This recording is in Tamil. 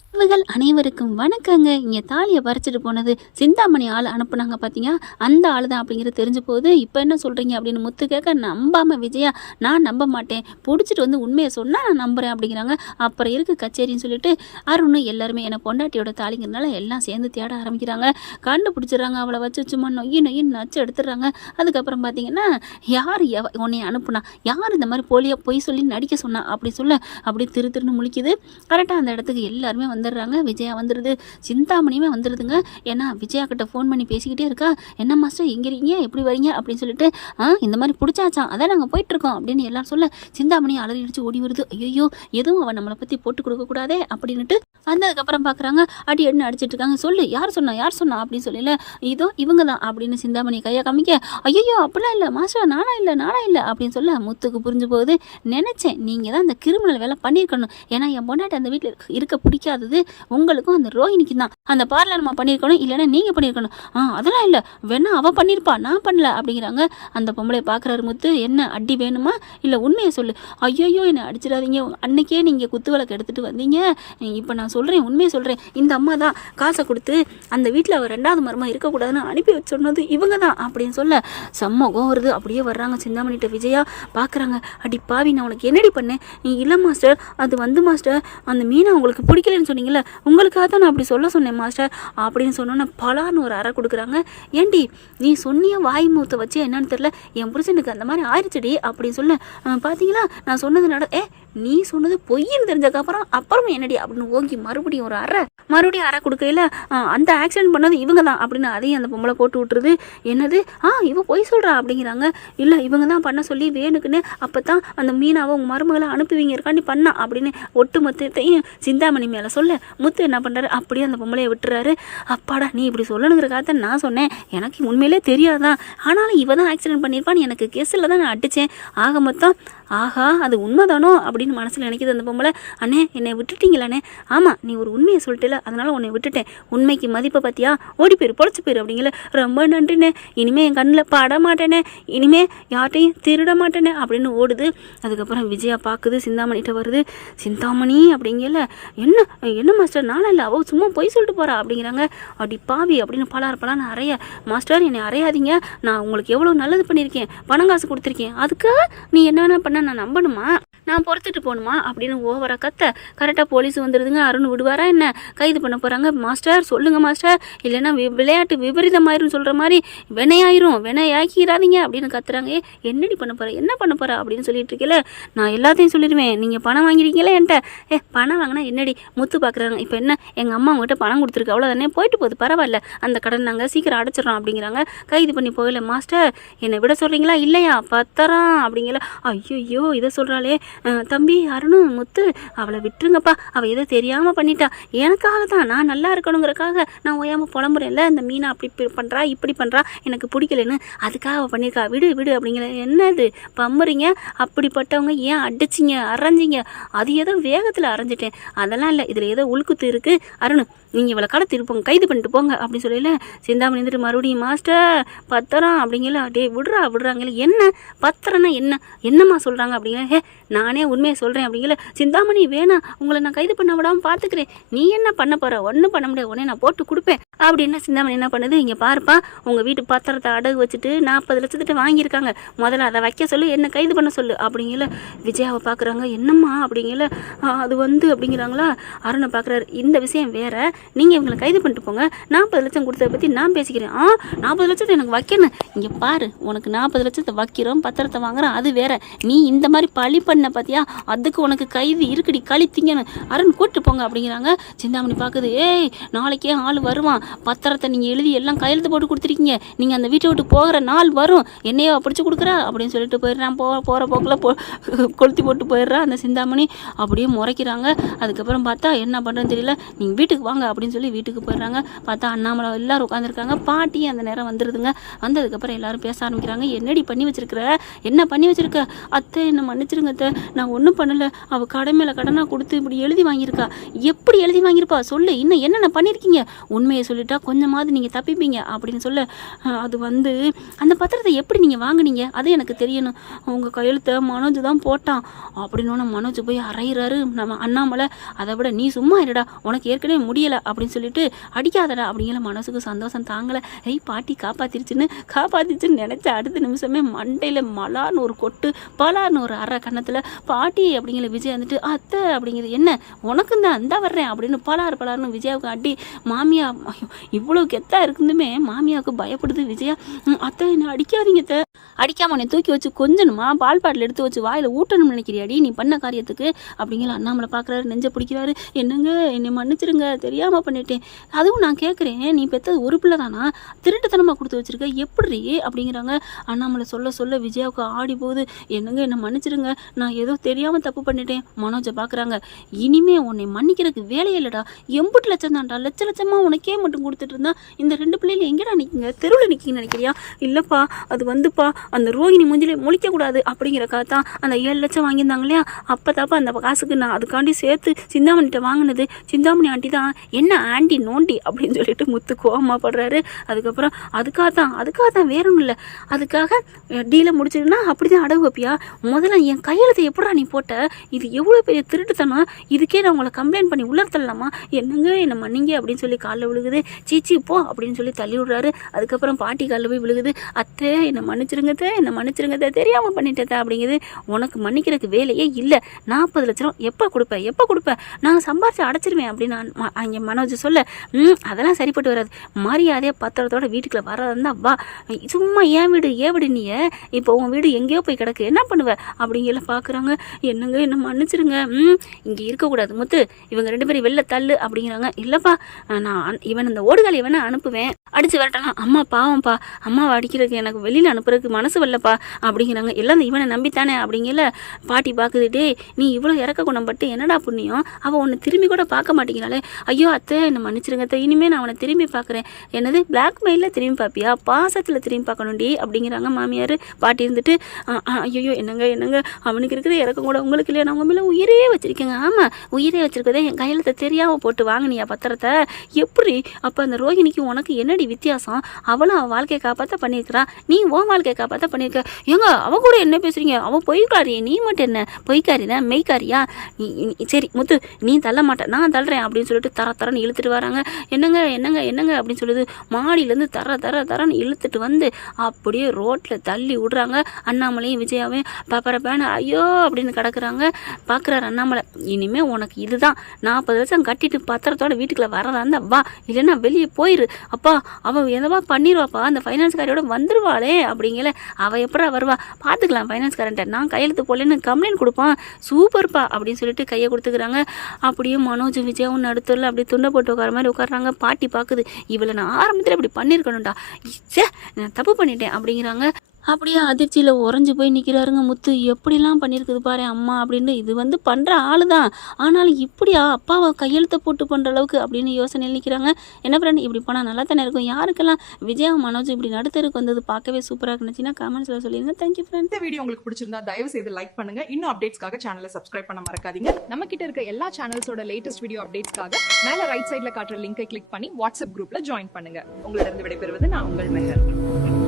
உறவுகள் அனைவருக்கும் வணக்கங்க. இங்கே தாலியை பறிச்சுட்டு போனது சிந்தாமணி ஆள் அனுப்புனாங்க பார்த்தீங்க. அந்த ஆள் தான் அப்படிங்கிறது தெரிஞ்ச போது இப்போ என்ன சொல்கிறீங்க அப்படின்னு முத்து கேட்க, நம்பாமல் விஜயா நான் நம்ப மாட்டேன், பிடிச்சிட்டு வந்து உண்மையை சொன்னால் நான் நம்புகிறேன் அப்படிங்கிறாங்க. அப்புறம் இருக்கு கச்சேரின்னு சொல்லிட்டு அருணும் எல்லாருமே என்னை பொண்டாட்டியோட தாலிங்கிறதுனால எல்லாம் சேர்ந்து தேட ஆரம்பிக்கிறாங்க. கண்டுபிடிச்சிடுறாங்க. அவளை வச்சு சும்மா நொய்யின்னு நச்சு எடுத்துடுறாங்க. அதுக்கப்புறம் பார்த்தீங்கன்னா யார் உன்னை அனுப்புனா, யார் இந்த மாதிரி போலியாக பொய் சொல்லி நடிக்க சொன்னா அப்படி சொல்ல அப்படியே திருன்னு முழிக்குது. கரெக்டாக அந்த இடத்துக்கு எல்லாருமே வந்துடுறாங்க. விஜயா வந்துடுது, சிந்தாமணியுமே வந்துடுதுங்க. ஏன்னா விஜயா கிட்ட ஃபோன் பண்ணி பேசிக்கிட்டே இருக்கா. என்ன மாஸ்டர் எங்கே இருக்கீங்க, எப்படி வரீங்க அப்படின்னு சொல்லிட்டு, இந்த மாதிரி பிடிச்சாச்சான், அதான் நாங்கள் போயிட்டுருக்கோம் அப்படின்னு எல்லாரும் சொல்ல சிந்தாமணி அலறி அடிச்சு ஓடி வருது. ஐயோ எதுவும் அவன் நம்மளை பற்றி போட்டு கொடுக்கக்கூடாதே அப்படின்ட்டு வந்ததுக்கப்புறம் பார்க்குறாங்க. அடி அடின்னு அடிச்சிட்டு இருக்காங்க. சொல்லு யார் சொன்னா அப்படின்னு சொல்லல, இதோ இவங்க தான் அப்படின்னு சிந்தாமணி கையை காமிக்க, ஐயோ அப்படிலாம் இல்லை மாஸ்டர், நானா இல்லை அப்படின்னு சொல்ல முத்துக்கு புரிஞ்சு போகுது. நினச்சேன் நீங்கள் தான் அந்த கிரிமினல் வேலை பண்ணியிருக்கணும். ஏன்னா என் பொண்டாட்டி அந்த வீட்டில் இருக்க பிடிக்காதது உங்களுக்கும் அந்த ரோஹினிக்கு தான். அந்த பார்லர் நம்ம பண்ணியிருக்கணும், இல்லைன்னா நீங்கள் பண்ணியிருக்கணும். அதெல்லாம் இல்லை, வேணா அவள் பண்ணியிருப்பா, நான் பண்ணல அப்படிங்கிறாங்க. அந்த பொம்பளை பார்க்குறாரு முத்து. என்ன அடி வேணுமா, இல்லை உண்மையை சொல்லு. ஐயோ என்னை அடிச்சிடாதீங்க, அன்னைக்கே நீங்கள் குத்து விளக்கு எடுத்துகிட்டு வந்தீங்க, இப்போ நான் சொல்கிறேன், உண்மையை சொல்கிறேன். இந்த அம்மா தான் காசை கொடுத்து அந்த வீட்டில் அவர் 2வது மருமக இருக்கக்கூடாதுன்னு அனுப்பி வச்சு சொன்னது இவங்க தான் அப்படின்னு சொல்ல சம்மகம் வருது. அப்படியே வர்றாங்க சிந்தாமணிகிட்ட. விஜயா பார்க்குறாங்க. அடி பாவி, நான் உனக்கு என்னடி பண்ணேன்? நீ இல்லை மாஸ்டர், அது வந்து மாஸ்டர் அந்த மீனை உங்களுக்கு பிடிக்கலன்னு சொன்னீங்களே, உங்களுக்காக தான் நான் அப்படி சொன்னேன் மாஸ்டர் அப்படின்னு சொன்னோன்னே பலான்னு ஒரு அறை கொடுக்குறாங்க. ஏண்டி நீ சொன்னிய வாய் மூத்த வச்சு என்னன்னு தெரியல, என் புருஷனுக்கு அந்த மாதிரி ஆயிடுச்சுடி அப்படின்னு சொல்ல, பார்த்தீங்களா நான் சொன்னது நீ சொன்னது பொய்ன்னு தெரிஞ்சதுக்கப்புறம் அப்புறமா என்னடி அப்படின்னு ஓங்கி மறுபடியும் ஒரு அறை கொடுக்கையில, அந்த ஆக்சிடென்ட் பண்ணது இவங்க தான் அப்படின்னு அதையும் அந்த பொம்பளை போட்டு விட்டுருது. என்னது, இவன் பொய் சொல்கிறா அப்படிங்கிறாங்க. இல்லை இவங்க தான் பண்ண சொல்லி வேணுக்குன்னு அப்போ தான் அந்த மீனாவை உங்கள் மருமகளை அனுப்புவீங்க இருக்காண்டி பண்ணா அப்படின்னு ஒட்டு மொத்தத்தையும் சிந்தாமணி மேலே சொல்ல முத்து என்ன பண்ணுறாரு, அப்படியே அந்த பொம்பளையை விட்டுறாரு. அப்பாடா நீ இப்படி சொல்லணுங்கிறக்காக நான் சொன்னேன், எனக்கு உண்மையிலே தெரியாதான், ஆனாலும் இவ தான் ஆக்சிடென்ட் பண்ணியிருப்பான்னு எனக்கு கேஸில் தான் நான் அடித்தேன். ஆக மொத்தம் ஆஹா அது உண்மைதானோ அப்படின்னு மனசில் நினைக்கிது அந்த பொம்பளை. அண்ணே என்னை விட்டுட்டீங்களாண்ணே? ஆமாம் நீ ஒரு உண்மையை சொல்லிட்டல, அதனால் உன்னை விட்டுட்டேன், உண்மைக்கு மதிப்பை பார்த்தியா, ஓடி போயிரு பொழைச்சி போயிரு அப்படிங்கல. ரொம்ப நன்றிண்ணே, இனிமேல் என் கண்ணில் பட மாட்டேனே, இனிமேல் யார்ட்டையும் திருட மாட்டேனே அப்படின்னு ஓடுது. அதுக்கப்புறம் விஜயா பார்க்குது, சிந்தாமணிகிட்ட வருது. சிந்தாமணி அப்படிங்கல, என்ன மாஸ்டர் நானும் இல்லை, அவள் சும்மா பொய் சொல்லிட்டு போகிறா அப்படிங்கிறாங்க. அப்படி பாவி அப்படின்னு பலான்னு அறைய, மாஸ்டர் என்னை அறையாதீங்க, நான் உங்களுக்கு எவ்வளோ நல்லது பண்ணியிருக்கேன், பணம் காசு கொடுத்துருக்கேன், அதுக்காக நீ என்ன வேணா பண்ண நான் நம்பணுமா, நான் பொறுத்துட்டு போகணுமா அப்படின்னு ஓவரா கத்த. கரெக்டாக போலீஸ் வந்துடுதுங்க. அருண் விடுவாரா என்ன, கைது பண்ண போகிறாங்க. மாஸ்டர் சொல்லுங்க மாஸ்டர், இல்லைன்னா விளையாட்டு விபரீதமாயிரும் சொல்கிற மாதிரி வினையாக்கிறாதீங்க அப்படின்னு கத்துறாங்க. என்னடி பண்ண போகிற, என்ன பண்ண போகிற அப்படின்னு சொல்லிட்டு இருக்கல, நான் எல்லாத்தையும் சொல்லிடுவேன், நீங்கள் பணம் வாங்கிருக்கீங்களே என்கிட்ட. பணம் வாங்கினா என்னடி முத்து பார்க்குறாங்க. இப்போ என்ன எங்கள் அம்மா அவங்ககிட்ட பணம் கொடுத்துருக்கு, அவ்வளோதானே, போயிட்டு போகுது, பரவாயில்ல, அந்த கடன் நாங்கள் சீக்கிரம் அடைச்சிடறோம் அப்படிங்கிறாங்க. கைது பண்ணி போகல. மாஸ்டர் என்னை விட சொல்கிறீங்களா, இல்லையா பத்திரம் அப்படிங்கல. ஐயோ இதை சொல்கிறாளே, தம்பி அருணும் முத்து அவளை விட்டுருங்கப்பா, அவள் எதோ தெரியாமல் பண்ணிட்டா, எனக்காக தான், நான் நல்லா இருக்கணுங்கிறக்காக நான் ஓயாமல் புலம்புறேன்ல, இந்த மீனை அப்படி பண்ணுறா இப்படி பண்ணுறா எனக்கு பிடிக்கலன்னு, அதுக்காக அவள் பண்ணியிருக்கா, விடு அப்படிங்கிற. என்னது பம்புறீங்க, அப்படிப்பட்டவங்க ஏன் அடிச்சிங்க அரைஞ்சிங்க, அது ஏதோ வேகத்தில் அரைஞ்சிட்டேன், அதெல்லாம் இல்லை, இதில் ஏதோ உள்குத்து இருக்குது. அருண் நீங்கள் இவளை கடத்திருப்போங்க, கைது பண்ணிட்டு போங்க அப்படின்னு சொல்லல. சிந்தாமணி இருந்துட்டு மறுபடியும் மாஸ்டர் பத்திரம் அப்படிங்கல. விடுறாங்கல்ல, என்ன பத்திரம்னா என்னம்மா சொல்கிறாங்க அப்படிங்கிற. நானே உண்மையை சொல்கிறேன் அப்படிங்கல. சிந்தாமணி வேணாம், உங்களை நான் கைது பண்ண விடாமல் பார்த்துக்கிறேன், நீ என்ன பண்ண போகிற, ஒன்றும் பண்ண முடியாது, உடனே நான் போட்டு கொடுப்பேன் அப்படின்னா சிந்தாமணி என்ன பண்ணுது, இங்கே பாருப்பா உங்கள் வீட்டு பத்திரத்தை அடகு வச்சுட்டு 40 லட்சத்திட்ட வாங்கியிருக்காங்க, முதல்ல அதை வைக்க சொல்லு, என்ன கைது பண்ண சொல்லு அப்படிங்கல. விஜயாவை பார்க்குறாங்க. என்னம்மா அப்படிங்கல. அது வந்து அப்படிங்கிறாங்களா. அருணை பார்க்குறாரு. இந்த விஷயம் வேற, நீங்கள் இவங்களை கைது பண்ணிட்டு போங்க, 40 லட்சம் கொடுத்ததை பற்றி நான் பேசிக்கிறேன். 40 லட்சத்தை எனக்கு வைக்கணும், இங்கே பாரு உனக்கு 40 லட்சத்தை வைக்கிறோம், பத்திரத்தை வாங்குறோம், அது வேற, நீ இந்த மாதிரி பழி பண்ண பார்த்தியா, அதுக்கு உனக்கு கைது இருக்குடி, கழித்திங்கன்னு அருண் கூப்பிட்டு போங்க அப்படிங்கிறாங்க. சிந்தாமணி பார்க்குது. ஏய் நாளைக்கே ஆள் வருவான், பத்திரத்தை நீங்கள் எழுதி எல்லாம் கையெழுத்து போட்டு கொடுத்துருக்கீங்க, நீங்கள் அந்த வீட்டை விட்டு போகிற நாள் வரும், என்னையோ பிடிச்சி கொடுக்குறா அப்படின்னு சொல்லிட்டு போயிடுறான். போகிற போக்கில் கொளுத்தி போட்டு போயிடுறா அந்த சிந்தாமணி. அப்படியே முறைக்கிறாங்க. அதுக்கப்புறம் பார்த்தா என்ன பண்ணுறதுன்னு தெரியல. நீங்கள் வீட்டுக்கு வாங்க அப்படின்னு சொல்லி வீட்டுக்கு போயிடுறாங்க. பார்த்தா அண்ணாமலை எல்லோரும் உட்காந்துருக்காங்க. பாட்டி அந்த நேரம் வந்துடுதுங்க. வந்ததுக்கப்புறம் எல்லோரும் பேச ஆரம்பிக்கிறாங்க. என்னடி பண்ணி வச்சிருக்கிற, என்ன பண்ணி வச்சிருக்க, அத்தை என்னை மன்னிச்சிருங்க அத்தை, நான் ஒன்றும் ஒன்றும் பண்ணலை, அவள் கடை மேலே கடனாக கொடுத்து இப்படி எழுதி வாங்கியிருக்கா. எப்படி எழுதி வாங்கியிருப்பா சொல்லு, இன்னும் என்னென்ன பண்ணியிருக்கீங்க, உண்மையை சொல்லிட்டா கொஞ்சமாவது நீங்கள் தப்பிப்பீங்க அப்படின்னு சொல்ல, அது வந்து அந்த பத்திரத்தை எப்படி நீங்கள் வாங்குனீங்க அது எனக்கு தெரியணும், உங்கள் கையெழுத்தை மனோஜ் தான் போட்டான் அப்படின்னு மனோஜ் போய் அறையிறாரு. நம்ம அண்ணாமலை அதை விட நீ சும்மா இருடா, உனக்கு ஏற்கனவே முடியலை அப்படின்னு சொல்லிட்டு அடிக்காதடா அப்படிங்கிற மனசுக்கு சந்தோஷம் தாங்கலை. பாட்டி காப்பாத்திச்சுன்னு நினச்ச அடுத்த நிமிஷமே மண்டையில் மலான்னு ஒரு கொட்டு, பலான்னு ஒரு அரை கன்னத்தில் பாட்டி அப்படிங்கிற விஜய் வந்துட்டு அத்தை அப்படிங்கிறது என்ன உனக்கும் தான் அந்த வர்றேன் அப்படின்னு பலாருன்னு விஜயாவுக்கு அடி. மாமியா இவ்வளோ கெத்தாக இருக்குதுமே மாமியாவுக்கு பயப்படுது விஜயா. அத்தை என்ன அடிக்காதீங்க அத்தை, அடிக்காம உன்னை தூக்கி வச்சு கொஞ்சணுமா, பால் பாட்டில் எடுத்து வச்சு வாயில் ஊட்டணும்னு நினைக்கிறியாடி நீ பண்ண காரியத்துக்கு அப்படிங்கிற அண்ணாமலை பார்க்குறாரு, நெஞ்ச பிடிக்கிறாரு. என்னங்க என்னை மன்னிச்சிருங்க, தெரியாமல் பண்ணிட்டேன். அதுவும் நான் கேட்குறேன், நீ பெற்றது ஒரு பிள்ளை தானா, திருட்டுத்தனமாக கொடுத்து வச்சிருக்க எப்படி அப்படிங்கிறாங்க. அண்ணாமலை சொல்ல விஜயாவுக்கு ஆடி போகுது. என்னங்க என்னை மன்னிச்சிருங்க, நான் ஏதோ தெரியாமல் தப்பு பண்ணிட்டேன். மனோஜை பார்க்குறாங்க. இனிமே உன்னை மன்னிக்கிறதுக்கு வேலையே இல்லைடா, 80 லட்சம் தான்டா, லட்சமாக உனக்கே மட்டும் கொடுத்துட்டு இருந்தா இந்த 2 பிள்ளைகள் எங்கடா நிற்கிங்க, தெருவில் நிற்கிங்கன்னு நினைக்கிறியா? இல்லைப்பா அது வந்துப்பா அந்த ரோகிணி மூஞ்சிலே முழிக்கக்கூடாது அப்படிங்கிறக்காக தான் அந்த 7 லட்சம் வாங்கியிருந்தாங்க இல்லையா, அப்போ தாப்பா அந்த காசுக்கு நான் அதுக்காண்டி சேர்த்து சிந்தாமணிகிட்ட வாங்கினது. சிந்தாமணி ஆண்டி தான் என்ன ஆண்டி நோண்டி அப்படின்னு சொல்லிட்டு முத்து கோவமாக படுறாரு. அதுக்கப்புறம் அதுக்காக தான் வேற ஒன்றும் இல்லை, அதுக்காக டீலை முடிச்சிருன்னா அப்படி தான் அடகு வைப்பியா, முதல்ல என் கையெழுத்தை எப்படா நீ போட்ட, இது எவ்வளோ பெரிய திருட்டுத்தனம், இதுக்கே நான் உங்களை கம்ப்ளைண்ட் பண்ணி உள்ள தள்ளலாமா, என்னங்க என்ன மன்னிங்க அப்படின்னு சொல்லி காலில் விழுகுது. சீச்சி போ அப்படின்னு சொல்லி தள்ளி விடுறாரு. அதுக்கப்புறம் பாட்டி காலில் போய் விழுகுது. அத்தை என்னை மன்னிச்சிருங்க, என்ன மன்னிச்சிருங்க, தெரியாமல் பண்ணிட்டேன் அப்படிங்குது. உனக்கு மன்னிக்கிறதுக்கு வேலையே இல்லை, 40 லட்சம் எப்போ கொடுப்பேன் நாங்கள் சம்பாரிச்சு அடைச்சிருவேன் அப்படின்னு அங்கே மனோஜ் சொல்ல, அதெல்லாம் சரிப்பட்டு வராது, மரியாதையாக பத்திரத்தோட வீட்டுக்குள்ள வராதுன்னா வா, சும்மா ஏன் வீடு நீ இப்போ உன் வீடு எங்கேயோ போய் கிடக்கு என்ன பண்ணுவ அப்படிங்கிற பார்க்குறாங்க. என்னங்க என்ன மன்னிச்சிருங்க, இங்கே இருக்கக்கூடாது முத்து, இவங்க 2 பேரும் வெளில தள்ளு அப்படிங்கிறாங்க. இல்லைப்பா நான் இவன் இந்த ஓடுகால் இவனை அனுப்புவேன், அடிச்சு வரட்டலாம், அம்மா பாவம்ப்பா, அம்மாவை அடிக்கிறதுக்கு எனக்கு வெளியில் அனுப்புறதுக்கு மனசு வரலப்பா அப்படிங்கிறாங்க. எல்லாம் இவனை நம்பித்தானே அப்படிங்கல. பாட்டி பார்க்குதுட்டே, நீ இவ்வளோ இறக்க குணம் பட்டு என்னடா புண்ணியம், அவள் உன்னை திரும்பி கூட பார்க்க மாட்டேங்கிறாளே, ஐயோ அத்தை என்னை மன்னிச்சிருங்க அத்தை, இனிமேல் நான் அவனை திரும்பி பார்க்குறேன். என்னது பிளாக்மெயிலில் திரும்பி பார்ப்பியா, பாசத்தில் திரும்பி பார்க்கணும்டி அப்படிங்கிறாங்க மாமியார். பாட்டி இருந்துட்டு ஐயோ என்னங்க அவனுக்கு இருக்கிற இறக்கம் கூட உங்களுக்கு இல்லையா, நான் உங்கள் மேலே உயிரே வச்சிருக்கேங்க. ஆமாம் உயிரே வச்சிருக்கதே, என் கையெழுத்தை தெரியாமல் போட்டு வாங்கினியா பத்திரத்தை, எப்படி அப்போ அந்த ரோகிணிக்கு உனக்கு என்னடி வித்தியாசம், அவளும் அவன் வாழ்க்கையை காப்பாற்ற பண்ணியிருக்கிறா, நீ உன் வாழ்க்கையை காப்பாற்ற பண்ணியிருக்க. ஏங்க அவ கூட என்ன பேசுறீங்க, அவன் பொய்க்காரி, நீ மட்டும் என்ன பொய்க்காரி தான் மெய்க்காரியா, சரி முத்து நீ தள்ள மாட்டேன் நான் தள்ளுறேன் அப்படின்னு சொல்லிட்டு தரன்னு இழுத்துட்டு வராங்க. என்னங்க அப்படின்னு சொல்லுது. மாடியிலேருந்து தரன்னு இழுத்துட்டு வந்து அப்படியே ரோட்டில் தள்ளி விடுறாங்க. அண்ணாமலையும் விஜயாவையும் பப்பரப்பேன்னு ஐயோ அப்படின்னு கிடக்குறாங்க. பார்க்குறாரு அண்ணாமலை, இனிமேல் உனக்கு இதுதான், 40 லட்சம் கட்டிட்டு பத்திரத்தோட வீட்டுக்குள்ள வரதா இருந்தா வா, இல்லைன்னா வெளியே போயிரு. அப்பா அவள் எதவா பண்ணிடுவாப்பா, அந்த ஃபைனான்ஸ்காரியோட வந்துருவாளே அப்படிங்கல. அவள் எப்படா வருவா, பார்த்துக்கலாம் ஃபைனான்ஸ்காரன்ட்ட, நான் கையெழுத்து போடலன்னு கம்ப்ளைண்ட் கொடுப்பான், சூப்பர்ப்பா அப்படின்னு சொல்லிட்டு கையை கொடுத்துக்கிறாங்க. அப்படியே மனோஜ் விஜயாவும் நடுத்தரில் அப்படியே துண்டை போட்டு உட்கார மாதிரி உட்காடுறாங்க. பாட்டி பார்க்குது, இவளை நான் ஆரம்பத்தில் இப்படி பண்ணியிருக்கணும்டா, நான் தப்பு பண்ணிட்டேன் அப்படிங்கிறாங்க. அப்படியே அதிர்ச்சியில் உறைஞ்சி போய் நிற்கிறாருங்க முத்து. எப்படிலாம் பண்ணியிருக்குது பாரு அம்மா அப்படின்னு. இது வந்து பண்ணுற ஆள் தான், ஆனாலும் இப்படியா அப்பாவை கையெழுத்தை போட்டு பண்ணுற அளவுக்கு அப்படின்னு யோசனையில் நிற்கிறாங்க. என்ன ஃப்ரெண்ட் இப்படி போனால் நல்லா தானே இருக்கும். யாருக்கெல்லாம் விஜயா மனோஜ் இப்படி நடுத்தருக்கு வந்தது பார்க்கவே சூப்பராக இருந்துச்சுன்னா கமெண்ட்ஸில் சொல்லிடுங்க. Thank you friend. இந்த வீடியோ உங்களுக்கு பிடிச்சிருந்தா தயவு செய்து லைக் பண்ணுங்க. இன்னும் அப்டேட்ஸ்க்காக சேனலை சப்ஸ்கிரைப் பண்ண மறக்காதீங்க. நம்ம கிட்ட இருக்க எல்லா சேனல்ஸோட லேட்டஸ்ட் வீடியோ அப்டேட்ஸ்க்காக மேல ரைட் சைட்ல காட்டுற லிங்கை கிளிக் பண்ணி வாட்ஸ்அப் குரூப்ல ஜாயின் பண்ணுங்க. உங்களிடம் விடைபெறுவது நான் உங்கள் மெஹர்.